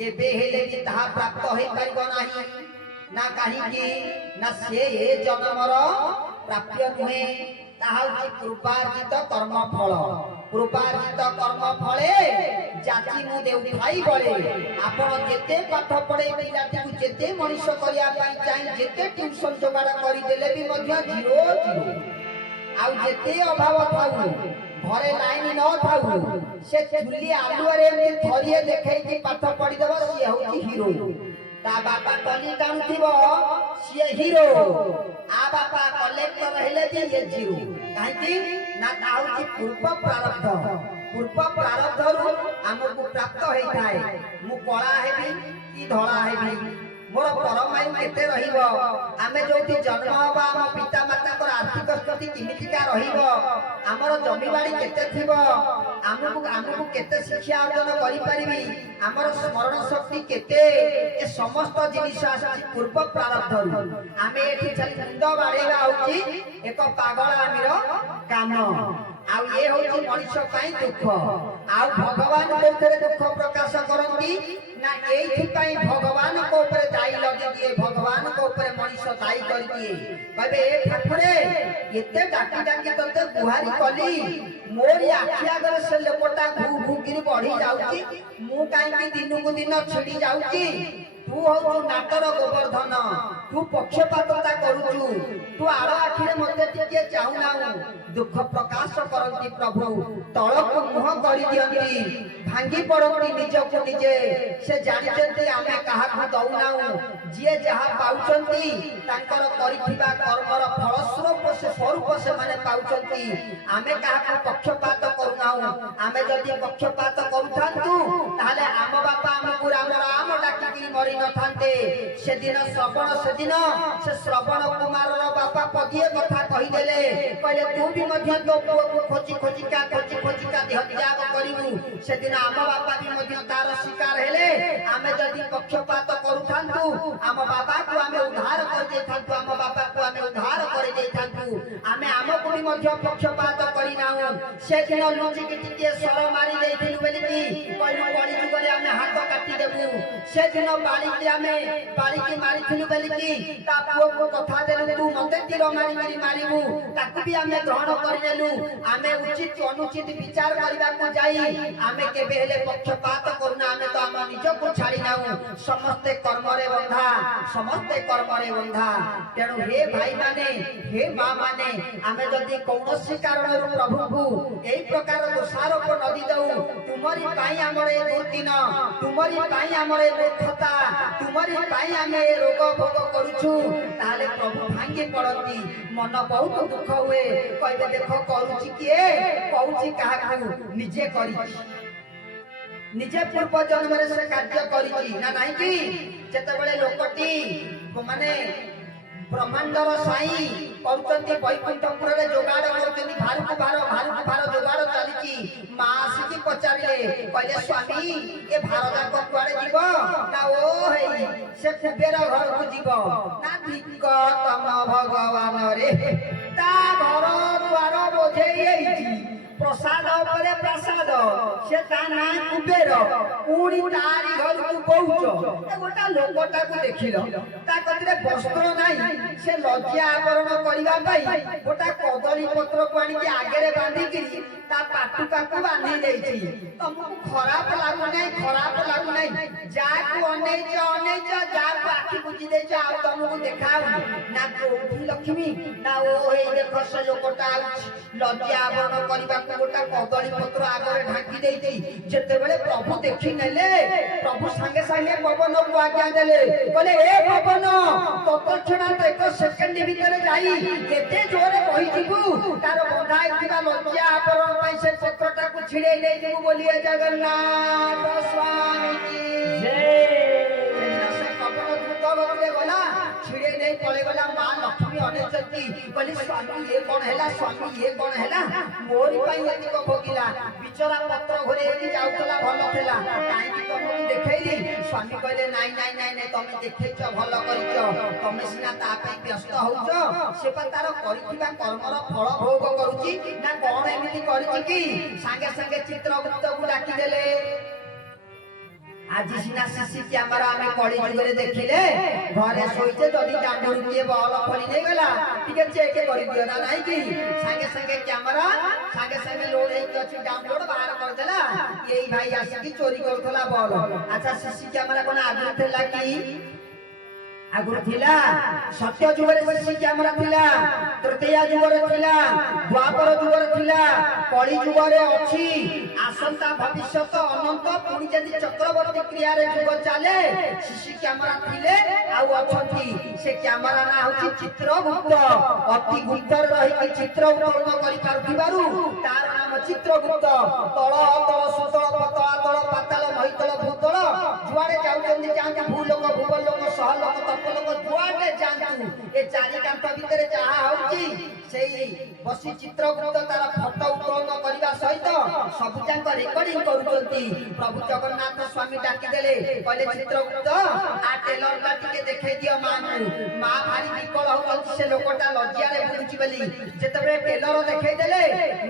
केबे हेले भी ताहा प्राप्त होई परिबो नाही ना काहीकि ना से ए जन्मर प्राप्य नुहे ताहा होची कृपार्जित कर्म फल कृपार्जित कर्म फले जाति मु देउ खाई बळे आपण जेते पाठ पढे पिलाटी को जेते मनुष्य करिया पई चाहि जेते ट्यूशन जोगाड़ करि देले भी मध्य जीरो जीरो आउ जेते अभाव थाउ घरे लाइन न थाउ से चुली आलुआरे एमती थरिए देखै कि पाठ पढि देबो से होची हीरो ता बापा टली टाणुथिबो से हीरो आ बापा कलेक्टर हेले भी ये जीरो काहे कि ना ता होची पूर्व प्रारब्धरु हमको प्राप्त होई थाए मु कला हेबी कि धळा हेबी मोर परमायु केते रहिबो आमे जोटी जन्म हबा हम पिता माता को आर्थिक स्थिति किमितिका रहिबो हमर जमीबाड़ी केते थिबो हमको केते शिक्षा अर्जन करि परिबी हमर स्मरण शक्ति केते ए समस्त जिनिस आसी पूर्व प्रारब्धरु आमे एठी चली मुंड बाड़ेबा होची एक पागल आमिर काम आउ ये होची मनुष्य पई दुख आउ भगवान कोथरे दुख प्रकाश करंती ना एथि पई भगवान को ऊपर दाई लगे दिए भगवान को ऊपर मनुष्य दाई कर दिए कहबे ए ठाकुरे एते डाकी डाकी तते गुहारी कली मोरी आखिया गरे से लोकटा घु घु गिरी बढ़ी जाउची मु काई कि दिनु को दिन छिड़ी जाउची तू हो नाटर गोवर्धन तू पक्षपातता करूचु तू आड़ आखिरे मते टिके चाहुनाउ दुख प्रकाश करंती प्रभु तळक मुह करि दियंती भांगी पड़ती निजको निजे से जानिचंती आमे काहाकु दउनाउ जिए जहा पाउचंती तांकर करिथिबा कर्मर फलस्वरूप से स्वरूप से माने पाउचंती आमे काहाकु पक्षपात करूनाउ आमे जदी पक्षपात करूथांतु ताले आम बापा हमकु राम राम डाकी मरि न थांते सेदिन से श्रवण कुमार रो बापा पदिए कथा कहि देले कहले तू भी मध्य तो खोजी खोजी का देह त्याग करिवु सेदिन आम बापा भी मध्य तार शिकार हेले आमे जदी पक्षपात करूथांतु आम बापा को आमे उद्धार कर देथांतु आम बापा को आमे उद्धार कर देथांतु आमे आमको भी मध्य पक्षपात करिनाउ सेदिन लुचि किटिके सर मारी देथिलु बेली की कहलु बड़ी जुगले आमे हाथ काटी देबु सेदिन बाली आमे बाली की मारिथिलु बेली की ता पुओ को कथा देलु तू मते तीर मारी मारिबु ताकू भी आमे ग्रहण करिलेलु आमे उचित अनुचित विचार करबा को जाई आमे केबे हेले पक्षपात करूना आमे तो आम निज को छाड़ी नाउ समस्ते कर्म रे बंधा तेणु हे भाई माने हे मां माने आमे जदी कौनसी कारण प्रभु को एई प्रकार दोषारोप नदी दउ तुमरी पाई हमरे दुर्दिन तुमरी पाई हमरे मूर्खता तुमरी पाई आमे रोग भोग करूछु ताले प्रभु भांगी पड़ती मन बहुत दुख हुए कहबे देखो करूची किए कहूची काहाकू निजे करी निजे पूर्व जन्म रे से कार्य करी ना नाही कि जेते बेले लोकटी माने ब्रह्मांडर साई करतंती वैकुंठपुर रे जोगाड़ करतंती भारु भार जोगाड़ चलीची मां आसी पचारिले कहले स्वामी ए भारदा को कुआडे जीवो ना ओ हेई से कुबेर घर को जीवो ना धिक तम भगवान रे ता घर द्वार बोझेई एइची प्रसाद उपरे प्रसाद से ता ना कुबेर उड़ी तारी घर को पहुंच ए गोटा लोकटा को देखिलो ता कतरे वस्त्र नाही से लज्जा आवरण करिवा पई गोटा कदली पत्र को आनी के आगे रे बांधी की ता पाटू काकू बांधी देछि तुमको खराब लागु नाही जा को अनै जा आखि बुझी दे जा तुमको देखाउ ना कोठी लक्ष्मी ना ओ हे देखो से लोकटा लज्जा आवरण करिवा गोटा कदली पत्र आगे ढाकी देछि जेते बेले प्रभु देखि नेले प्रभु संगे संगे पवन को आज्ञा देले कहले ए पवन तत्क्षण एक सेकंड भीतर जाई केते जोरे कहि दिबु तार बंधाई थिबा लज्जा आवरण पई से पत्रटा को छिड़े ले दिबु बोलिए जगन्नाथ स्वामी की जय से पवन दूत बदले गला छिड़े नहीं पड़े गला मां लक्ष्मी अनेचती कहली स्वामी ये कौन हैला मोरी पई यदि को भोगिला बिचरा पत्र घरे यदि जाउतला भलो थिला काई कि तुमको देखैली स्वामी कहले नाही तुम देखैछ भलो करिछ तुम सिना ता पई व्यस्त होउछ से तार करिथिबा कर्मर फल भोग करूची ना कोन एमिति करिछि कि संगे संगे चित्रगुप्त को डाकी देले আজি সিনা সিসি ক্যামেরা আমি কলি যুগরে দেখিলে ঘরে শোইছে যদি দাঁড়ু দিয়ে বল খোলি নেই গলা ঠিক আছে চেক করে দিও না নাই কি সাঙ্গে সাঙ্গে ক্যামেরা সাঙ্গে সাঙ্গে লোড হই আছে ডাউনলোড বাহার করে দেলা এই ভাই আসি কি চোরি করতলা বল আচ্ছা সিসি ক্যামেরা কোন আগুন থেলা কি আগুন থিলা সত্য যুগরে সিসি ক্যামেরা থিলা তৃতীয়া যুগরে থিলা দ্বাপর যুগরে থিলা কলি যুগরে ଅଛି আসন্তা ভবিষ্যৎ অনন্ত পুনি যদি চক্রবর্তী ক্রিয়ারে যুগ চালে সিসি ক্যামেরা থিলে আউ অছন্তি সে ক্যামেরা না হচ্ছে চিত্রগুপ্ত অতি গুপ্তর রহিকি চিত্র উত্তোলন করি পারুথিবারু তার নাম চিত্রগুপ্ত তଳ তଳ সুতଳ পতଳା তଳ পাতাଳ মহিতଳ ভূতଳ যুଆଡେ যাଉଛନ୍ତି ଯାଆନ୍ତି ଭୂଲୋକ ଭୂବଲୋକ ସହଲୋକ ତପଲୋକ ଯୁଆଡେ ଯାଆନ୍ତୁ ଏ ଚାରି କାନ୍ଥ ଭିତରେ ଯାହା ହଉଛି ସେଇ ବସି ଚିତ୍ରଗୁପ୍ତ ତାର ଫଟୋ ଉତ୍ତୋଳନ କରିବା ସହିତ ସବୁ ଯାକ ରେକର୍ଡିଂ କରୁଛନ୍ତି ପ୍ରଭୁ ଜଗନ୍ନାଥ ସ୍ୱାମୀ ଡାକିଦେଲେ କହିଲେ ଚିତ୍ରଗୁପ୍ତ ଆ ଟେଲରଟା ଟିକେ ଦେଖେଇ ଦିଅ ମାଙ୍କୁ ମା ଭାରି ବିକଳ ହଉଛନ୍ତି ସେ ଲୋକଟା ଲଜ୍ଜାରେ ବୁଲୁଛି ବୋଲି ଯେତେବେଳେ ଟେଲର ଦେଖେଇ ଦେଲେ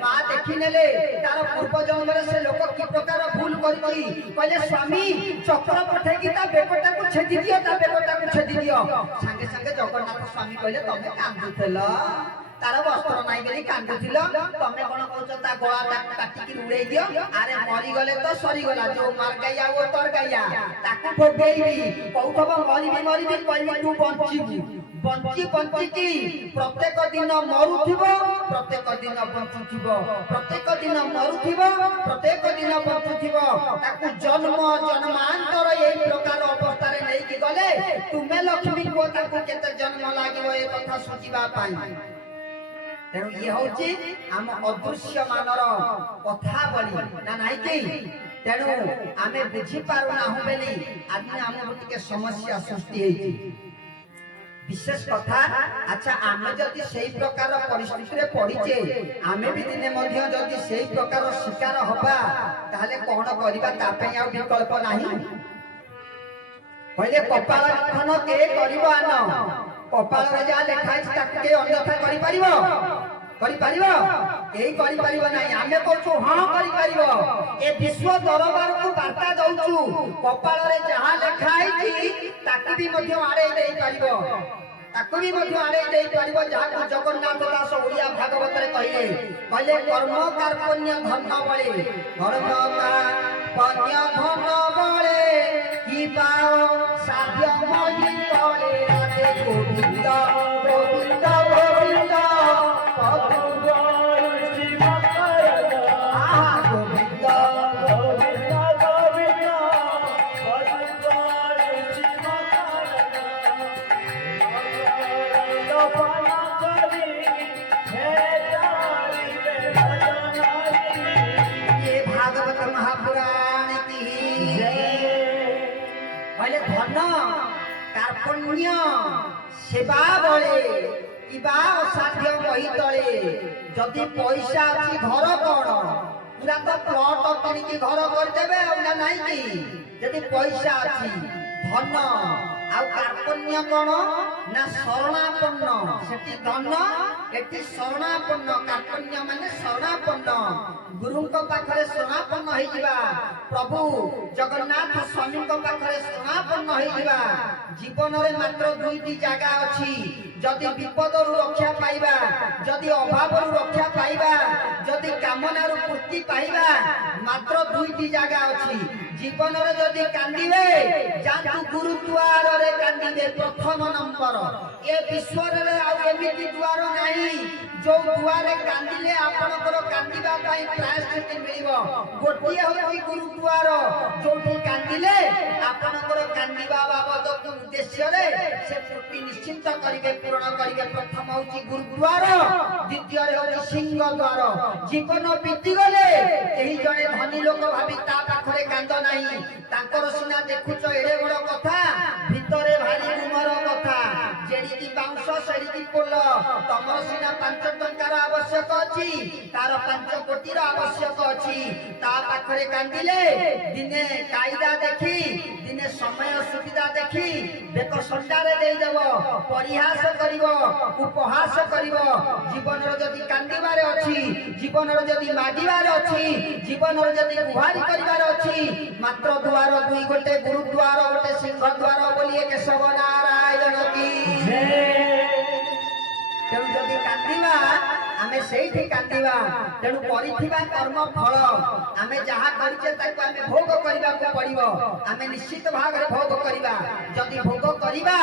ମା ଦେଖିନେଲେ ତାର ପୂର୍ବ ଜନ୍ମରେ ସେ ଲୋକ କି ପ୍ରକାର ଭୁଲ କରିଛି କହିଲେ ସ୍ୱାମୀ ଚକ୍ର ପଠେଇକି ତା ବେକଟାକୁ ଛେଦି ଦିଅ ତା ବେକଟାକୁ ଛେଦି ଦିଅ ସାଙ୍ଗେ ସାଙ୍ଗେ ଜଗନ୍ନାଥ ସ୍ୱାମୀ କହିଲେ ତମେ କାନ୍ଦୁଥିଲ তার বস্ত্র নাই বলি কান্দুছিল তুমি কোন কହୁଛ তা গলাটা কাটিকি উড়াই দিও আরে মরি গলে তো সরি গলা যে মার গাইয়া ও তোর গাইয়া তাকু ফোগেইবি কৌথব মরিবি মরিবি কইবি তু বঞ্চিবি বঞ্চি বঞ্চি কি প্রত্যেক দিন মরুথিব প্রত্যেক দিন বঞ্চুথিব প্রত্যেক দিন মরুথিব প্রত্যেক দিন বঞ্চুথিব তাকু জন্ম জন্মান্তর এই প্রকার অবস্থারে নেইকি গলে তুমি লক্ষ্মী কো তাকু কেতে জন্ম লাগিব এই কথা শুনিবা পাই তেଣୁ ଇଏ ହଉଛି ଆମ ଅଦୃଶ୍ୟ ମାନର କଥା ବଳି ନା ନାହିଁ କି ତେଣୁ ଆମେ ବୁଝିପାରୁନାହୁଁ ବୋଲି ଆଜି ଆମକୁ ଟିକେ ସମସ୍ୟା ସୃଷ୍ଟି ହେଇଛି ବିଶେଷ କଥା ଆଚ୍ଛା ଆମେ ଯଦି ସେଇ ପ୍ରକାର ପରିସ୍ଥିତିରେ ପଡ଼ିଛେ ଆମେ ବି ଦିନେ ମଧ୍ୟ ଯଦି ସେଇ ପ୍ରକାର ଶିକାର ହବା ତାହେଲେ କଣ କରିବା ତା ପାଇଁ ଆଉ ବିକଳ୍ପ ନାହିଁ କହିଲେ କପାଳ ଲିଖନ କେ କରିବ ଆନ কপাଳରେ যা লেখা আছে তাকে কে অন্যথা করি পারিব এই করি পারিব নাই আমি কইছো হ্যাঁ করি পারিব এ বিশ্ব দরবারକୁ বার্তা দউଛୁ কপাଳରେ যাহা লেখা আছে তাকে বি ମଧ୍ୟ আড়াই দেই পারিব তাকে বি ମଧ୍ୟ আড়াই দেই পারিব যাহাକୁ জগন্নাথ দাস ওড়িয়া ভাগবତରେ কহিলে কইলে কর্ম কার্পণ্য ধন্য বলে কর্ম কার্পণ্য ধন্য বলে কি পাও সাধ্য মহি তলে রাধে গোবিন্দ গোবিন্দ গোবিন্দ গোবিন্দ কার্পণ্য সেবা বলে কিবা অসাধ্য মহি তলে যদি পয়সা আছে ঘর কোণ পুরা তো প্লট কিনিকি ঘর করদেবে না নাই কি যদি পয়সা আছে ধন ଆଉ କାର୍ପଣ୍ୟ କଣ ନା ଶରଣାପନ୍ନ ସେଠି ଧନ ଏଠି ଶରଣାପନ୍ନ କାର୍ପଣ୍ୟ ମାନେ ଶରଣାପନ୍ନ ଗୁରୁଙ୍କ ପାଖରେ ଶରଣାପନ୍ନ ହେଇଯିବା ପ୍ରଭୁ ଜଗନ୍ନାଥ ସ୍ୱାମୀଙ୍କ ପାଖରେ ଶରଣାପନ୍ନ ହେଇଯିବା ଜୀବନରେ ମାତ୍ର ଦୁଇଟି ଜାଗା ଅଛି ଯଦି ବିପଦରୁ ରକ୍ଷା ପାଇବା ଯଦି ଅଭାବରୁ ରକ୍ଷା ପାଇବା ଯଦି କାମନାରୁ ପୂର୍ତ୍ତି ପାଇବା ମାତ୍ର ଦୁଇଟି ଜାଗା ଅଛି ଜୀବନରେ ଯଦି କାନ୍ଦିବେ ଯାନ୍ତୁ ଗୁରୁଦ୍ୱାରରେ କାନ୍ଦିବେ ପ୍ରଥମ ନମ୍ବର ଏ ବିଶ୍ୱରେ ଆଉ ଏମିତି ଦ୍ୱାର ନାହିଁ ଯୋଉ ଦୁଆରେ କାନ୍ଦିଲେ ଆପଣଙ୍କର କାନ୍ଦିବା ପାଇଁ ପ୍ରାୟଶ୍ଚିତ ମିଳିବ ଗୋଟିଏ ହେଉଛି ଗୁରୁଦ୍ୱାର ଯୋଉଠି କାନ୍ଦିଲେ ଆପଣଙ୍କର କାନ୍ଦିବା ବାବଦକୁ ଉଦ୍ଦେଶ୍ୟରେ ସେ ପୂର୍ତ୍ତି ନିଶ୍ଚିନ୍ତ କରିବେ ପୂରଣ କରିବେ ପ୍ରଥମ ହେଉଛି ଗୁରୁଦ୍ୱାର ଦ୍ୱିତୀୟରେ ହେଉଛି ସିଂହଦ୍ୱାର ଜୀବନ ବିତିଗଲେ କେହି ଜଣେ ଧନୀ ଲୋକ ଭାବି ତା ପାଖରେ କାନ୍ଦ ନାହିଁ ତାଙ୍କର ସିନା ଦେଖୁଛ ଏଡେ ବଡ କଥା ଭିତରେ ଭାରି ଗୁମର କଥା ଯେଡ଼ିକି ବାଉଁଶ ସେଡ଼ିକି ପୋଲ ତମର ସିନା 5 ଟଙ୍କାର ଆବଶ୍ୟକ ଅଛି, ତାର 5 କୋଟିର ଆବଶ୍ୟକ ଅଛି। ତା ପାଖରେ କାନ୍ଦିଲେ ଦିନେ କାଇଦା ଦେଖି, ଦିନେ ସମୟ ସୁବିଧା ଦେଖି ବେକ ସଣ୍ଡାରେ ଦେଇଦେବ, ପରିହାସ କରିବ, ଉପହାସ କରିବ। ଜୀବନର ଯଦି କାନ୍ଦିବାରେ ଅଛି, ଜୀବନର ଯଦି ମାଗିବାର ଅଛି, ଜୀବନର ଯଦି ଗୁହାରି କରିବାର ଅଛି, ମାତ୍ର ଦୁଆର ଦୁଇ, ଗୋଟେ ଗୁରୁଦ୍ୱାର, ଗୋଟେ ସିଂହ ଦ୍ୱାର ବୋଲି କେଶବ ନାରାୟଣ କି। ତେଣୁ ଯଦି କାନ୍ଦିବା ଆମେ ସେଇଠି କାନ୍ଦିବା। ତେଣୁ କରିଥିବା କର୍ମ ଫଳ ଆମେ ଯାହା କରିଛେ ତାକୁ ଆମେ ଭୋଗ କରିବାକୁ ପଡିବ। ଆମେ ନିଶ୍ଚିତ ଭାବରେ ଭୋଗ କରିବା। ଯଦି ଭୋଗ କରିବା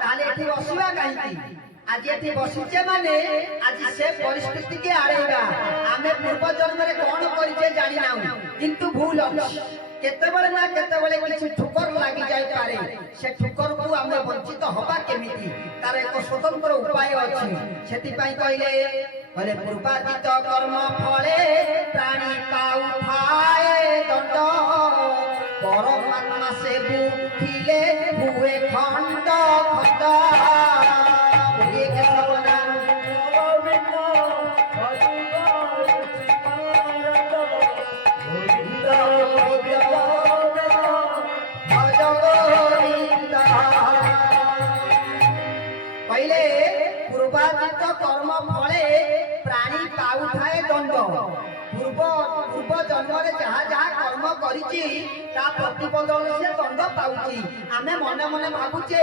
ତାହେଲେ ଏଠି ବସିବା କାହିଁକି? ଆଜି ଏଠି ବସିଛେ ମାନେ ଆଜି ସେ ପରିସ୍ଥିତି କି ଆଡ଼େଇବା। ଆମେ ପୂର୍ବ ଜନ୍ମରେ କଣ କରିଛେ ଜାଣିନାହୁଁ, କିନ୍ତୁ ଭୁଲ ଅଛି। କେତେବେଳେ ନା କେତେବେଳେ କିଛି ଠୁକର ଲାଗି ଯାଇପାରେ। ସେ ଠୁକରକୁ ଆମେ ବଞ୍ଚିତ ହବା କେମିତି, ତାର ଏକ ସ୍ୱତନ୍ତ୍ର ଉପାୟ ଅଛି। ସେଥିପାଇଁ କହିଲେ ପୂର୍ବାର୍ଜିତ କର୍ମ ଫଳେ ପ୍ରାଣୀ ପାଉଥାଏ ଦଣ୍ଡ, ପରମାତ୍ମା ସେ ବୁଝିଲେ ହୁଏ ଖଣ୍ଡ ଖଣ୍ଡ। କହିଲେ ପୂର୍ବାର୍ଜିତ କର୍ମ ଫଳେ ପ୍ରାଣୀ ପାଉଥାଏ ଦଣ୍ଡ। ପୂର୍ବ ଜନ୍ମରେ ଯାହା ଯାହା କର୍ମ କରିଛି ତା ପ୍ରତିବଦଳରେ ସେ ଦଣ୍ଡ ପାଉଛି। ଆମେ ମନେ ମନେ ଭାବୁଛେ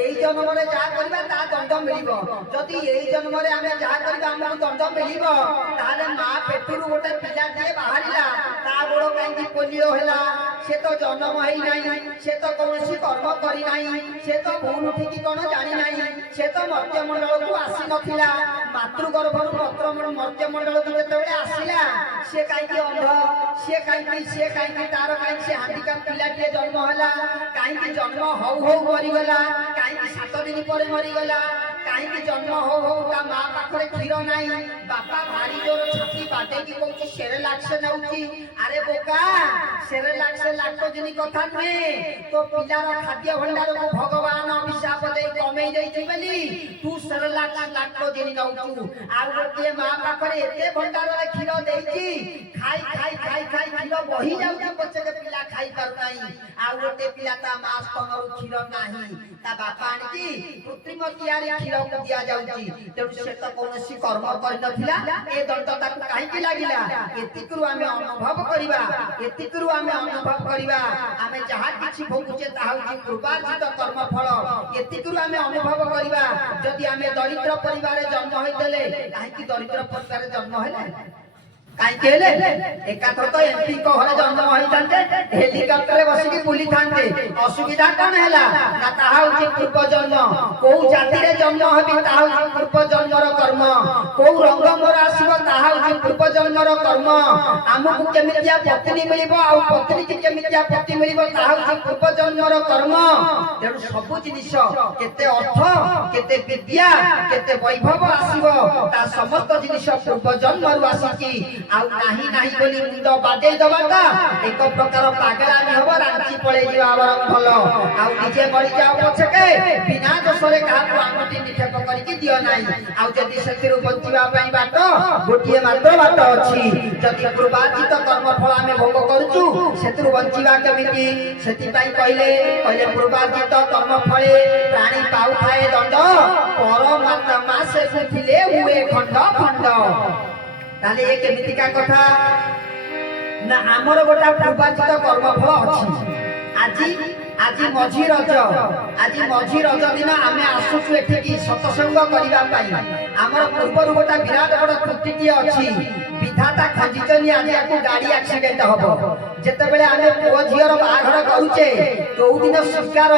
ଏଇ ଜନ୍ମରେ ଯାହା କରିବା ତା ଦଣ୍ଡ ମିଳିବ। ଯଦି ଏଇ ଜନ୍ମରେ ଆମେ ଯାହା କରିବା ଆମକୁ ଦଣ୍ଡ ମିଳିବ, ତାହେଲେ ମା ପେଟରୁ ଗୋଟେ ପିଲାଟିଏ ବାହାରିଲା, ତା ଗୋଡ଼ କାହିଁକି ପୋଲିଓ ହେଲା? ସେ ତ ଜନ୍ମ ହେଇନାହିଁ, ସେ ତ କୌଣସି କର୍ମ କରିନାହିଁ, ସେ ତ ଭୁଲ ଠିକ କଣ ଜାଣିନାହିଁ, ସେ ତ ମର୍ତ୍ତ୍ୟମଣ୍ଡଳକୁ ଆସିନଥିଲା। ମାତୃଗର୍ଭରୁ ମର୍ତ୍ତ୍ୟମଣ୍ଡଳକୁ ଯେତେବେଳେ ଆସିଲା, ସେ କାହିଁକି ଅନ୍ଧ, ସେ କାହିଁକି ତାର କାହିଁକି ସେ ହାଣ୍ଡିକାପ ପିଲାଟିଏ ଜନ୍ମ ହେଲା? କାହିଁକି ଜନ୍ମ ହଉ ହଉ ମରିଗଲା? କାହିଁକି 7 ଦିନ ପରେ ମରିଗଲା? କାହିଁକି ଜନ୍ମ ହଉ ହଉ ତା ମା ପାଖରେ କ୍ଷୀର ନାହିଁ? ବାପା ଭାରି ଜୋର ଛାତି ବାଟେଇକି କହୁଛି ସେରେଲାକ୍ସ ନେଉଛି। ଆରେ ବୋକା, ସେରେଲାକ୍ସ ଲାକ୍ଟୋଜେନ କଥା ନୁହେଁ। ତୋ ପିଲାର ଖାଦ୍ୟ ଭଣ୍ଡାରକୁ ଭଗବାନ ଅଭିଶାପ ଦେଇ କମେଇ ଦେଇଛି ବୋଲି ତୁ ସେରେଲାକ୍ସ ଲାକ୍ଟୋଜେନ ନେଉଛୁ। ଆଉ ଗୋଟିଏ ମା ପାଖରେ ଏତେ ଭଣ୍ଡାରରେ କ୍ଷୀର ଦେଇଛି, ଖାଇ ଖାଇ ଖାଇ ଖାଇ କ୍ଷୀର ବହି ଯାଉଛି, ପଛକେ ପିଲା ଖାଇ ପାରୁନାହିଁ। ଆଉ ଗୋଟେ ପିଲା ତା ମା ସ୍ତନରୁ କ୍ଷୀର ନାହିଁ, ତା ବାପା ଆଣିକି କୃତ୍ରିମ ତିଆରି କ୍ଷୀରକୁ ଦିଆଯାଉଛି। ତେଣୁ ସେ ତ କୌଣସି କର୍ମ କରିନଥିଲା, ଏ ଦଣ୍ଡ ତାକୁ କାହିଁକି ଲାଗିଲା? ଏତିକିରୁ ଆମେ ଅନୁଭବ କରିବା, ଏତିକିରୁ ଆମେ ଅନୁଭବ କରିବା ଆମେ ଯାହା କିଛି ଭୋଗୁଛେ ତାହା ହେଉଛି ପୂର୍ବାର୍ଜିତ କର୍ମ ଫଳ। ଏତିକିରୁ ଆମେ ଅନୁଭବ କରିବା। ଯଦି ଆମେ ଦରିଦ୍ର ପରିବାରରେ ଜନ୍ମ ହୋଇଥିଲେ, କାହିଁକି ଦରିଦ୍ର ପରିବାରରେ ଜନ୍ମ ହେଲେ? କାହିଁକି ହେଲେ? ଏକାଥର ତ ଏମପିଙ୍କ ଘରେ ଜନ୍ମ ହୋଇଥାନ୍ତେ, ହେଲିକପ୍ଟରରେ ବସିକି ବୁଲିଥାନ୍ତେ। ଅସୁବିଧା କଣ ହେଲା? ନା ତାହା ହେଉଛି ପୂର୍ବ ଜନ୍ମ। କୋଉ ଜାତିରେ ଜନ୍ମ ହେବି ତାହା ହେଉଛି ପୂର୍ବ ଜନ୍ମର କର୍ମ। କୋଉ ରଙ୍ଗ ମୋର ଆସିବ ତାହା ହେଉଛି ପୂର୍ବ ଜନ୍ମର କର୍ମ। ଆମକୁ କେମିତିଆ ପତ୍ନୀ ମିଳିବ, ଆଉ ପତ୍ନୀକି କେମିତିଆ ପତି ମିଳିବ ତାହା ହେଉଛି ପୂର୍ବ ଜନ୍ମର କର୍ମ। ତେଣୁ ସବୁ ଜିନିଷ, କେତେ ଅର୍ଥ, କେତେ ବିଦ୍ୟା, କେତେ ବୈଭବ ଆସିବ, ତା ସମସ୍ତ ଜିନିଷ ପୂର୍ବ ଜନ୍ମରୁ ଆସିଛି। ଆଉ ନାହିଁ ନାହିଁ ବୋଲି ମୁଣ୍ଡ ବାଡେଇ ଦବାଟା ଏକ ପ୍ରକାର ପାଗଳାମି ହବ, ରାଞ୍ଚି ପଳେଇ ଯିବା ବରଂ ଭଲ। ଆଉ ନିଜେ ମରିଯାଅ ପଛକେ, ବିନା ଦୋଷରେ କାହାକୁ ଆଙ୍ଗୁଠି ନିକ୍ଷେପ କରିକି ଦିଅ ନାହିଁ। ଆଉ ଯଦି ସେଥିରୁ ବଞ୍ଚିବା ପାଇଁ ବାଟ, ଗୋଟିଏ ମାତ୍ର ବାଟ ଅଛି। ଯଦି ପୂର୍ବାର୍ଜିତ କର୍ମ ଫଳ ଆମେ ଭୋଗ କରୁଛୁ, ସେଥିରୁ ବଞ୍ଚିବା କେମିତି? ସେଥିପାଇଁ କହିଲେ ପୂର୍ବାର୍ଜିତ କର୍ମ ଫଳେ ପ୍ରାଣୀ ପାଉଥାଏ ଦଣ୍ଡ, ପରମାତ୍ମା ସେ ବୁଝିଲେ ହୁଏ ଖଣ୍ଡ ଖଣ୍ଡ। ତାହେଲେ ଏ କେମିତିକା କଥା? ନା ଆମର ଗୋଟେ ପୂର୍ବାର୍ଜିତ କର୍ମ ଫଳ ଅଛି। ଆଜି ମଝି ରଜ ଦିନ ଆମେ ଆସୁଛୁ ଏଠିକି ସତ୍ସଙ୍ଗ କରିବା ପାଇଁ। ଆମର ପୂର୍ବରୁ ଗୋଟେ ବିରାଟ ବଡ଼ ତ୍ରୁଟିଟିଏ ଅଛି। ବିଧାତା ଖଞ୍ଜିଛନ୍ତି ଆଜି ଆକୁ ଗାଡ଼ି ଆକ୍ସିଡେଣ୍ଟ ହବ। ଯେତେବେଳେ ଆମେ ପୁଅ ଝିଅର ବାହାଘର କରୁଛେ, କୋଉ ଦିନ ସ୍ୱୀକାର,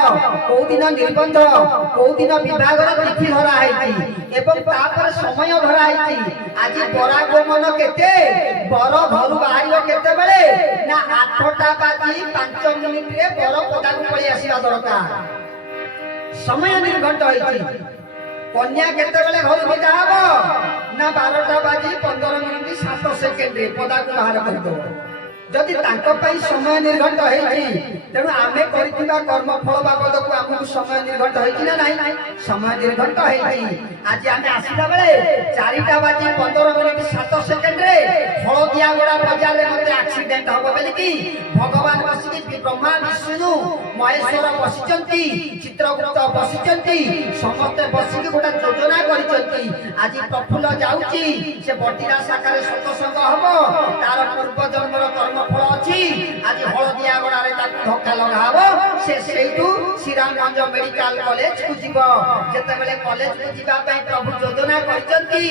କୋଉ ଦିନ ନିର୍ବନ୍ଧ, କୋଉ ଦିନ ବିଭାଘର ତିଥି ଧରା ହେଇଛି ଏବଂ ତାପରେ ସମୟ ଧରା ହେଇଛି। ଆଜି ବରାଗମନ କେତେ, ବର ଘରୁ ବାହାରିବ କେତେବେଳେ? ନା 8ଟା ବାଜି 5 ମିନିଟରେ ବର ପଦାକୁ ପଳେଇ ଆସିବା ଦରକାର। ସମୟ ନିର୍ଘଣ୍ଟ ହେଇଛି। କନ୍ୟା କେତେବେଳେ ଘରୁ ବିଦା ହବ? ନା 12ଟା ବାଜି 15 ମିନିଟ 7 ସେକେଣ୍ଡରେ ପଦାକୁ ବାହାର କରିଦେବ। ଯଦି ତାଙ୍କ ପାଇଁ ସମୟ ନିର୍ଘଣ୍ଟ ହେଇଛି, ତେଣୁ ଆମେ କରିଥିବା କର୍ମ ଫଳ ବାବଦକୁ ଆମକୁ ସବୁ ସମୟ ନିର୍ଘଣ୍ଟ ହେଇଛି ନା ନାହିଁ? ସମୟ ନିର୍ଘଣ୍ଟ ହେଇଛି। ଆଜି ଆମେ ଆସିଲା ବେଳେ 4ଟା ବାଜି 15 ମିନିଟ୍ 7 ସେକେଣ୍ଡରେ ହଳଦିଆଗୋଡ଼ା ବଜାରରେ ମତେ ଆକ୍ସିଡେଣ୍ଟ ହବ ବୋଲିକି ଭଗବାନ ବସିକି ବ୍ରହ୍ମା ବିଷ୍ଣୁ ମହେଶ୍ୱର ବସିଛନ୍ତି, ଚିତ୍ରଗୁପ୍ତ ବସିଛନ୍ତି, ସମସ୍ତେ ବସିକି ଗୋଟେ ଯୋଜନା କରିଛନ୍ତି। ଆଜି ପ୍ରଫୁଲ୍ଲ ଯାଉଛି, ସେ ବଟିରା ଶାଖାରେ ସତସଙ୍ଗ ହବ, ତାର ପୂର୍ବ ଜନ୍ମର କର୍ମଫଳ ଅଛି। ଆଜି ହଳଦିଆଗୋଡ଼ାରେ ତାକୁ ଧକ୍କା ଲଗାହବ, ସେ ସେଇଠୁ ଶ୍ରୀରାମଗଞ୍ଜ ମେଡିକାଲ କଲେଜକୁ ଯିବ। ଯେତେବେଳେ କଲେଜକୁ ଯିବା ପାଇଁ ପ୍ରଭୁ ଯୋଜନା କରିଛନ୍ତି,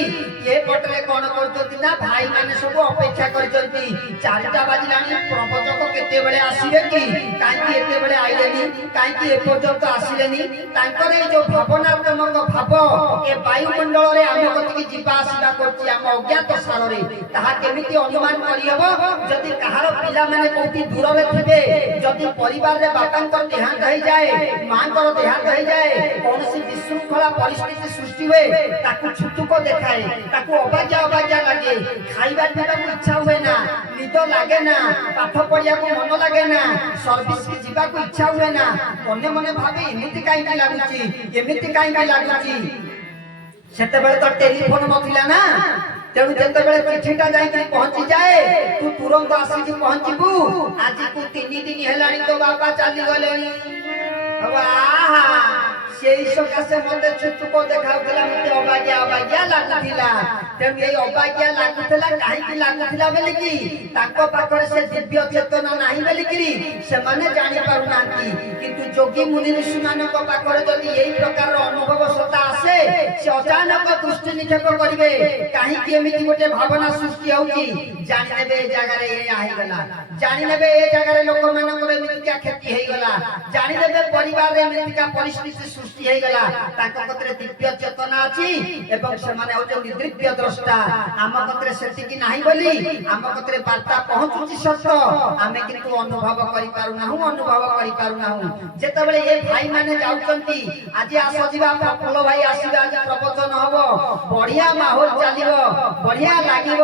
ଏ ପଟରେ କଣ କରୁଛନ୍ତି ନା ଭାଇମାନେ ସବୁ ଅପେକ୍ଷା କରିଛନ୍ତି। 4ଟା ବାଜିଲାଣି, ପ୍ରବଚକ କେତେବେଳେ ଆସିବେ କି? କାହିଁକି ଏତେବେଳେ ଆଇଲେନି? କାହିଁକି ଏପର୍ଯ୍ୟନ୍ତ ଆସିଲେନି? ତାଙ୍କର ଏଇ ଯୋଉ ଭାବନାତ୍ମକ ଭାବ ଏ ବାୟୁମଣ୍ଡଳରେ ଆମ କତିକି ଯିବା ଆସିବା କରୁଛି ଆମ ଅଜ୍ଞାତ ସାରରେ, ତାହା କେମିତି ଅନୁମାନ କରିହେବ? ଯଦି କାହାର ପିଲାମାନେ କୋଉଠି ଦୂରରେ ଥିବେ, ଯଦି ପରିବାରରେ ବାପାଙ୍କର ଦେହାନ୍ତ ହେଇଯାଏ, ମାଙ୍କର ଦେହାନ୍ତ ହେଇଯାଏ, କୌଣସି ବିଶୃଙ୍ଖଳା ପରିସ୍ଥିତି ସୃଷ୍ଟି ହୁଏ, ତାକୁ ଛୁଟୁକ ଦେଖାଏ, ତାକୁ ଅବାଗିଆ ଅବାଗିଆ ଲାଗେ, ଖାଇବା ପିଇବାକୁ ଇଚ୍ଛା ହୁଏ ନା, ନିଦ ଲାଗେ ନା, ପାଠ ପଢିବାକୁ ମନ ଲାଗେ ନା, ସର୍ଭିସକୁ ଯିବାକୁ ଇଚ୍ଛା ହୁଏ ନା। ମନେ ମନେ ଭାବେ ଏମିତି କାହିଁକି ଲାଗୁଛି, ଏମିତି କାହିଁକି ଲାଗୁଛି? ସେତେବେଳେ ତ ଟେଲିଫୋନ ନଥିଲା ନା, ତେଣୁ ଯେତେବେଳେ ଚିଠିଟା ଯାଇକି ପହଞ୍ଚିଯାଏ, ତୁ ତୁରନ୍ତ ଆସିକି ପହଞ୍ଚିବୁ। ଆଜିକୁ 3 ଦିନ ହେଲାଣି ତୋ ବାପା ଚାଲିଗଲେଣି। ସେଇ ସକାଶେ ମତେ ଛୁଟୁକ ଦେଖାଉଥିଲା, ମତେ ଅବାଗିଆ ଅବାଗିଆ ଲାଗୁଥିଲା। ତେଣୁ ଏଇ ଅବାଗିଆ ଲାଗୁଥିଲା କାହିଁକି ଲାଗୁଥିଲା ବୋଲିକି ତାଙ୍କ ପାଖରେ ସେ ଦିବ୍ୟ ଚେତନା ନାହିଁ ବୋଲିକି ସେମାନେ ଜାଣିପାରୁନାହାନ୍ତି। କିନ୍ତୁ ଯୋଗୀ ମୁନି ଋଷିମାନଙ୍କ ପାଖରେ ଯଦି ଏଇ ପ୍ରକାରର ଅନୁଭବ ସତା ଆସେ, ସେ ଅଚାନକ ଦୃଷ୍ଟି ନିକ୍ଷେପ କରିବେ, କାହିଁକି ଏମିତି ଗୋଟେ ଭାବନା ସୃଷ୍ଟି ହଉଛି। ଜାଣିନେବେ ଏ ଜାଗାରେ ଏଇଆ ହେଇଗଲା, ଜାଣିନେବେ ଏ ଜାଗାରେ ଲୋକମାନଙ୍କର ଏମିତିକା କ୍ଷତି ହେଇଗଲା, ଜାଣିନେବେ ପରିବାରରେ ଏମିତିକା ପରିସ୍ଥିତି ସୃଷ୍ଟି ହେଇଗଲା। ତାଙ୍କ କତିରେ ଦିବ୍ୟ ଚେତନା ଅଛି ଏବଂ ସେମାନେ ହଉଛନ୍ତି ଦିବ୍ୟ ଦ୍ରଷ୍ଟା। ଆମ କତିରେ ସେତିକି ନାହିଁ ବୋଲି ଆମ କତିରେ ବାର୍ତ୍ତା ପହଞ୍ଚୁଛି ସତ, ଆମେ କିନ୍ତୁ ଅନୁଭବ କରିପାରୁନାହୁଁ, ଅନୁଭବ କରିପାରୁନାହୁଁ। ଯେତେବେଳେ ଏ ଭାଇମାନେ ଯାଉଛନ୍ତି, ଆଜି ଆସ ଯିବା, ପ୍ରଫୁଲ୍ଲ ଭାଇ ଆସିବେ, ଆଜି ପ୍ରବଚନ ହବ, ବଢିଆ ମାହୋଲ ଚାଲିବ, ବଢିଆ ଲାଗିବ,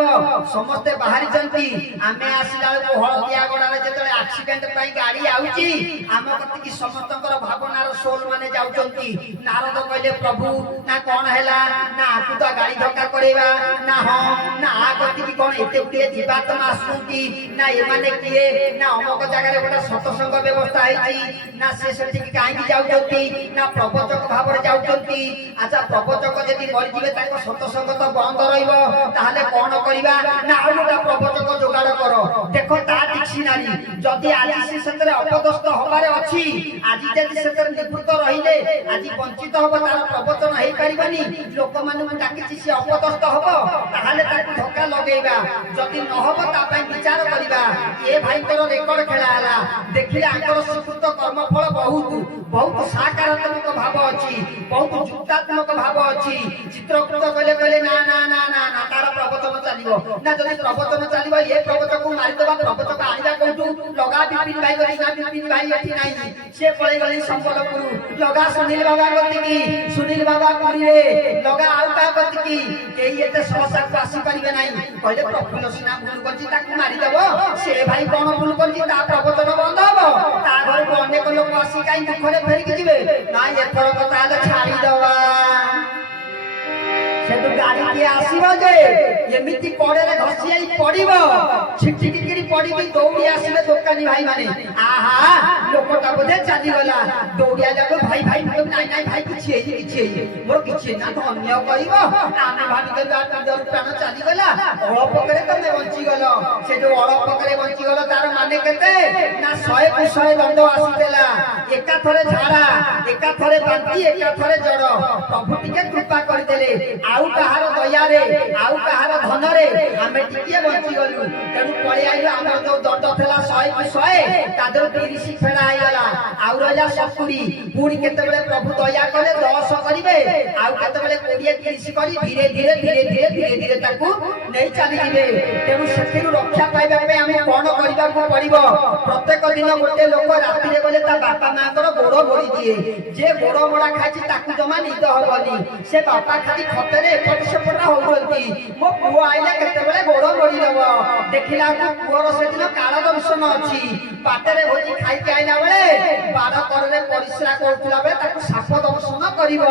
ସମସ୍ତେ ବାହାରିଛନ୍ତି। ଆମେ ଆସିଲା ବେଳକୁ ହଳଦିଆଗୋଡ଼ାରେ ଯେତେବେଳେ ଆକ୍ସିଡେଣ୍ଟ ପାଇଁ ଗାଡି ଆଉଛି, ଆମ କତିକି ସମସ୍ତଙ୍କର ଭାବନାର ସୋଲ ମାନେ ଯାଉଛନ୍ତି। ନାରଦ କହିଲେ, ପ୍ରଭୁ ନା କଣ ହେଲା? ନା ଆକୁ ତ ଗାଡି ଧକ୍କା କରେଇବା, ନା ହଁ, ନା ଆ କତିକି କଣ ଏତେ ଗୁଡିଏ ଜୀବାତ୍ମା ଆସୁଛନ୍ତି, ନା ଏମାନେ କିଏ, ନା ଅମକ ଜାଗାରେ ଗୋଟେ ସତସଙ୍ଗ ବ୍ୟବସ୍ଥା ହେଇଛି, ନା ସେ ସେଠିକି କାହିଁକି ଯାଉଛନ୍ତି, ନା ପ୍ରବଚକ ଭାବରେ ଯାଉଛନ୍ତି। ଆଚ୍ଛା, ପ୍ରବଚକ ଯଦି ମରିଯିବେ ତାଙ୍କ ସତସଙ୍ଗ ତ ବନ୍ଦ ରହିବ, ତାହେଲେ କଣ କରିବା? ନା ଆଉ ଗୋଟେ ପ୍ରବଚକ ଯୋଗାଡ଼ କର। ଦେଖ ତା ଡିକ୍ସନାରୀ, ଯଦି ଆଜି ସେ ସେଥିରେ ଅପଦସ୍ଥ ହବାରେ ଅଛି, ଆଜି ଯଦି ସେଥିରେ ନିବୃତ୍ତ ରହିଲେ ଆଜି ବଞ୍ଚିତ ହବ, ତାର ପ୍ରବଚନ ହେଇପାରିବନି, ଲୋକମାନଙ୍କୁ ଡାକିଛି ସେ ଅପଦସ୍ଥ ହବ, ତାହେଲେ ତାକୁ ଧକ୍କା ଲଗେଇବା। ଯଦି ନ ହବ ତା ପାଇଁ ବିଚାର କରିବା। ଏ ଭାଇଙ୍କର ରେକର୍ଡ ଖେଳା ହେଲା, ଦେଖିଲେ ଆଙ୍କର ସ୍ୱୀକୃତ କର୍ମଫଳ ବହୁତ ବହୁତ ସାକାରାତ୍ମକ ଭାବ ଅଛି, ବହୁତ ଯୁକ୍ତାତ୍ମକ ଭାବ ଅଛି। ଚିତ୍ରକୃତ କହିଲେ କହିଲେ ନା ନା ନା ନା ନା, ତାର ପ୍ରବଚନ ଚାଲିବ ନା। ଯଦି ପ୍ରବଚନ ଚାଲିବ, ଏ ପ୍ରବଚକକୁ ମାରିଦେବା, ପ୍ରବଚକ ଆଣିବା କୋଉଠୁ? ଲଗା ବିପିନ ଭାଇ ଗଲି ନା, ବିପିନ ଭାଇ ଏଠି ନାହିଁ, ସେ ପଳେଇ ଗଲେ ସମ୍ବଲପୁର। ଲଗା ସୁନୀଲ ବାବା କତିକି, ସୁନୀଲ ବାବା ପୁରୀରେ, ଲଗା ଆଉ କାହା କତିକି, କେହି ଏତେ ସହସାକୁ ଆସିପାରିବେ ନାହିଁ। କହିଲେ ପ୍ରଫୁଲ୍ଲ ସିନା ଭୁଲ କରିଛି, ତାକୁ ମାରିଦେବ, ସେ ଭାଇ କଣ ଭୁଲ କରିଛି, ତା ପ୍ରବଚନ ବନ୍ଦ ହବ, ତା ଘରକୁ ଅନେକ ଲୋକ ଆସି କାହିଁ ଦୁଃଖରେ ଫେରିକି ଯିବେ। ନାଇଁ, ଏଥରକ ତାହେଲେ ଛାଡ଼ିଦବା। ସେଠୁ ଗାଡି ଆସିବ ଯେ ଏମିତି କଡରେ ଘଷି ହେଇ ପଡିବ, ଛିଟିକିରି ପଡିବି, ଦୌଡ଼ି ଆସିଲେ ଦୋକାନୀ ଭାଇ ମାନେ, ଆହା ଲୋକଟା ବୋଧେ ଚାଲିଗଲା। ଦୌଡ଼ିଆ ଯାକ ଭାଇ ଭାଇ, ନାଇଁ ନାଇଁ ଭାଇ, କିଛି ହେଇନି, କିଛି ହେଇନି, ମୋର କିଛି ନା, ଧନ୍ୟ କହିବ। ଆମେ ଭାବିଦେଲୁ ନିଜର ପ୍ରାଣ ଚାଲିଗଲା, ଅଳପକରେ ତମେ ବଞ୍ଚିଗଲ। ସେ ଯୋଉ ଅଳପକରେ ବଞ୍ଚିଗଲ, ତାର ମାନେ କେତେ? ନା 100କୁ 100 ଦଣ୍ଡ ଆସିଥିଲା। ଏକାଥରେ ଝାଡା, ଏକାଥରେ ବାନ୍ତି, ଏକାଥରେ ଜର। ପ୍ରଭୁ ଟିକେ କୃପା କରିଦେଲେ, ଆଉ କାହାର ଦୟାରେ, ଆଉ କାହାର ଧନରେ ଆମେ ଟିକେ ବଞ୍ଚିଗଲୁ। ତେଣୁ ପଳେଇ ଆଇଲୁ। ଆମର ଯୋଉ ଦଣ୍ଡ ଥିଲା 100କୁ 100, ତା ଦେହରୁ 30 ଫେଣା ହେଇଗଲା, ଆଉ ରହିଲା 70। ପୁଣି କେତେବେଳେ ପ୍ରଭୁ ଦୟା କଲେ 10 କରିବେ, ଆଉ କେତେବେଳେ 20 30 କରି ଧୀରେ ଧୀରେ ଧୀରେ ଧୀରେ ଧୀରେ ଧୀରେ ତାକୁ ନେଇ ଚାଲିଯିବେ। ତେଣୁ ସେଥିରୁ ରକ୍ଷା ପାଇବା ପାଇଁ ଆମେ କଣ କରିବାକୁ ପଡିବ? ପ୍ରତ୍ୟେକ ଦିନ ଗୋଟେ ଲୋକ ରାତିରେ ଗଲେ ତା ବାପା ମାଙ୍କର ଗୋଡ ମୋଡି କିଏ ଯେ ଗୋଡ଼ ମୋଡ଼ା ଖାଇଛି ତାକୁ ଜମା ନିଦ ହବନି ସେ ବାପା ଖାଲି ଖଟରେ ଏପଟ ସେପଟ ହଉଛନ୍ତି ମୋ ପୁଅ ଆଇଲେ କେତେବେଳେ ଗୋଡ଼ ମୋଡ଼ିଦବ ଦେଖିଲା ପୁଅର ସେଦିନ କାଳ ଦର୍ଶନ ଅଛି ବାଟରେ ଭୋଜି ଖାଇକି ଆଇଲା ବେଳେ ବାଡ଼ କରରେ ପରିସ୍ରା କରୁଥିଲା ବେଳେ ତାକୁ ସାପ ଦର୍ଶନ କରିବ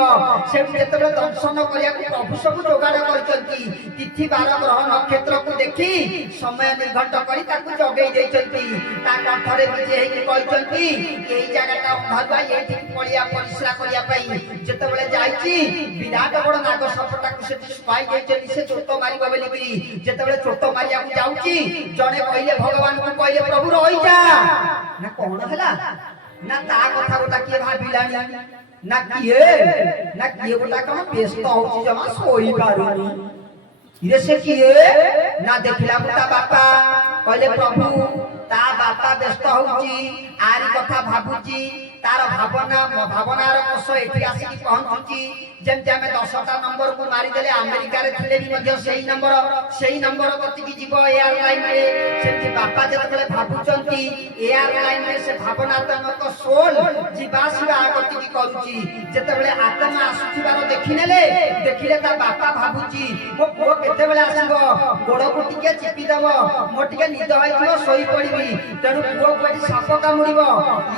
ସେଠି ଯେତେବେଳେ ଦର୍ଶନ କରିବାକୁ ପ୍ରଭୁ ସବୁ ଯୋଗାଡ଼ କରିଛନ୍ତି ତିଥି ବାର ଗ୍ରହ ନକ୍ଷତ୍ରକୁ ଦେଖି ସମୟ ନିର୍ଘଣ୍ଟ କରି ତାକୁ ଜଗେଇ ଦେଇଛନ୍ତି ତା କଣ୍ଠରେ ବିଜେ ହେଇକି କହିଛନ୍ତି ଏଇ ଜାଗାଟା ଅନ୍ଧାରୁଆ ଏଇଠିକି ପଳିଆ ପରିସ୍ରା କରିବା ପାଇଁ ଯେତେବେଳେ ଯାଇଛି ବିରାଟ ବଡ଼ ନାଗ ସାପଟାକୁ ସେଠି ଶୁଆଇ ଦେଇଛନ୍ତି ସେ ଚୋଟ ମାରିବ ବୋଲିକିରି ଯେତେବେଳେ ଚୋଟ ମାରିବାକୁ ଯାଉଛି ଜଣେ କହିଲେ ଭଗବାନଙ୍କୁ କହିଲେ ପ୍ରଭୁ ରହିଯା ନା କଣ ହେଲା ନା ତା କଥା ଗୋଟା କିଏ ଭାବିଲାଣି ନା କିଏ ଗୋଟା କଣ ବ୍ୟସ୍ତ ହଉଛି ଜମା ଶୋଇପାରୁନି ଇରେ ସେ କିଏ ନା ଦେଖିଲା ତା ବାପା କହିଲେ ପ୍ରଭୁ ତା ବାପା ବ୍ୟସ୍ତ ହଉଛି ଆରି କଥା ଭାବୁଛି तार भावना भावनार कोष एठी आसी पहुंचुची जेमते हमें 10टा नंबर को मारी देले अमेरिका रे थिले भी मध्य सेही नंबर कति की जीव एयरलाइन रे सेठी बापा जतबेले भाबुचंती एयरलाइन रे से भावनात्मक सोल जीवासीबा कति की करूची जतबेले आत्मा आसुथिबार देखिले ता बापा भाबुची मो पुओ केतेबेले आसीबो गोड़ को टिके चिपी दबो मो टिके निद होइथिबो सोई पड़िबी तेनु पुओ कोठी साप कामुड़िबो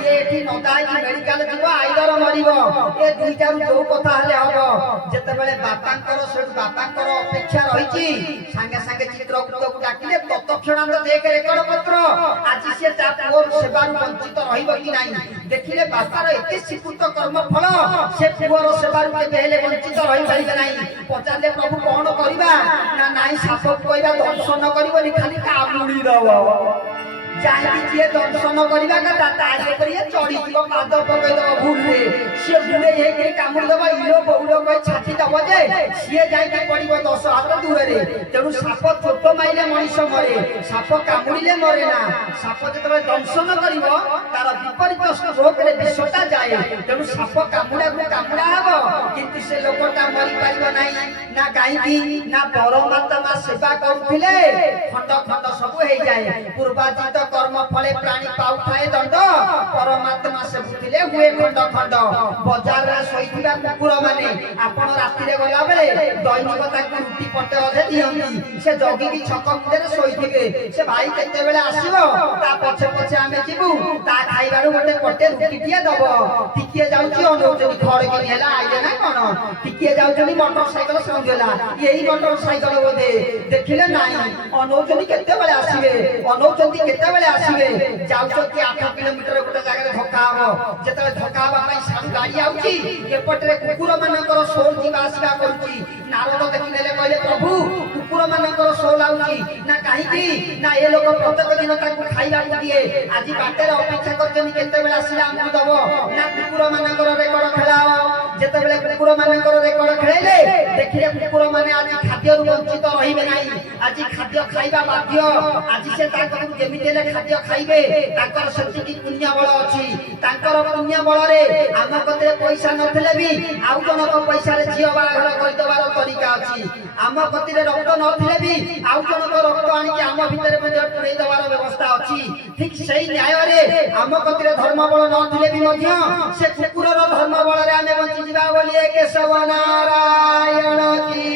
ये एठी नदाई मेडिकल जीव आइदर मरिबो ए दुईटा जो कथा हले हबो जेतेबेले बापांकर सेठ बापांकर अपेक्षा रहिची संगे संगे चित्रगुप्त को डाकिले तत्क्षणांत देख रेकर्ड पत्र आज से ता पुओ सेवार वंचित रहिबो कि नाही देखिले बापार एते सिपुत कर्म फल से पुओर सेवार केबे हेले वंचित रहि पारिबे नाही पचारले प्रभु कोन करिबा ना नाही साप कोइबा दर्शन करिबो खाली कामुडी दबो जाई जे दर्शन करिबा का तारे करिए चढ़ी जीव पाद पकई दबो भूल रे से गुडे हे के कामुडी दबो इलो बौलो को छाती दबो जे से जाई के पड़िबो 10 हाथ दूर रे तेनु साप छोट माइले मनीष मरे साप कामुडीले मरे ना साप जतबे दर्शन करिवो तार विपरीत स्ट्रोक रे विषटा जाए तेनु साप कामुडा को कामुडा हबो किंतु से लोकटा मरि पारिबो नाही ना काईकी ना परमात्मा सेवा करूथिले खंड खंड सब हे जाए पूर्वाजित कर्म फले प्राणी पाउठाए दंड परमात्मा से बुझिले हुए खंड खंड बाजार रे सोइथिबा कुकुर माने आपण राती रे गला बेले दैनिक ताकू रुटी पटे अधे दियंती से जगी की छक मुंडे रे सोइथिबे से भाई केते बेले आसीबो ता पछे पछे आमे जीवु ता खाइबारु गोटे पटे रुटी दिए दबो टिकिए जाउची अनौचनी खड़ के हेला आइले ना कोन टिकिए जाउचनी मोटरसाइकल संगेला एही मोटरसाइकल बोदे देखिले नाही अनौचनी केते बेले आसीबे अनौचनी केते आसीबे जाउछो कि 8 किलोमीटर गोटे जगह रे धक्का हो जेतले धक्का बा पई साडू गाड़ी आउची एपटरे कुकुर मानकर सोल जीवा आसीबा करूची नारद देखिले कहले प्रभु कुकुर मानकर सोल आउची ना काहे की ना ए लोक प्रत्येक दिन ताकू खाइबा दिए आज बाटेर अपेक्षा करजनी केते बेला आसीला हमकु दबो ना कुकुर मानकर रेकर्ड खेलाओ जेतेबेले कुकुर मानकर रेकर्ड खेलेले देखिले कुकुर माने आज खाद्य रु वंचित रहिबे नाही आज खाद्य खाइबा बाध्य आज से ताकू जेमिते खाद्य खाइबे ताकर सच्ची की पुण्य बल अछि ताकर पुण्य बल रे आम कते पैसा नथले भी आउ जनक पैसा रे जियो बाघर करि दबार तरीका अछि आम कते रे रक्त नथले भी आउ जनक रक्त आनि के आम भितरे मध्य पुरै दबार व्यवस्था अछि ठीक सही न्याय रे आम कते रे धर्म बल नथले भी मध्य से कुकुर रो धर्म बल रे आमे बंची जिबा बोलिए केशव नारायण की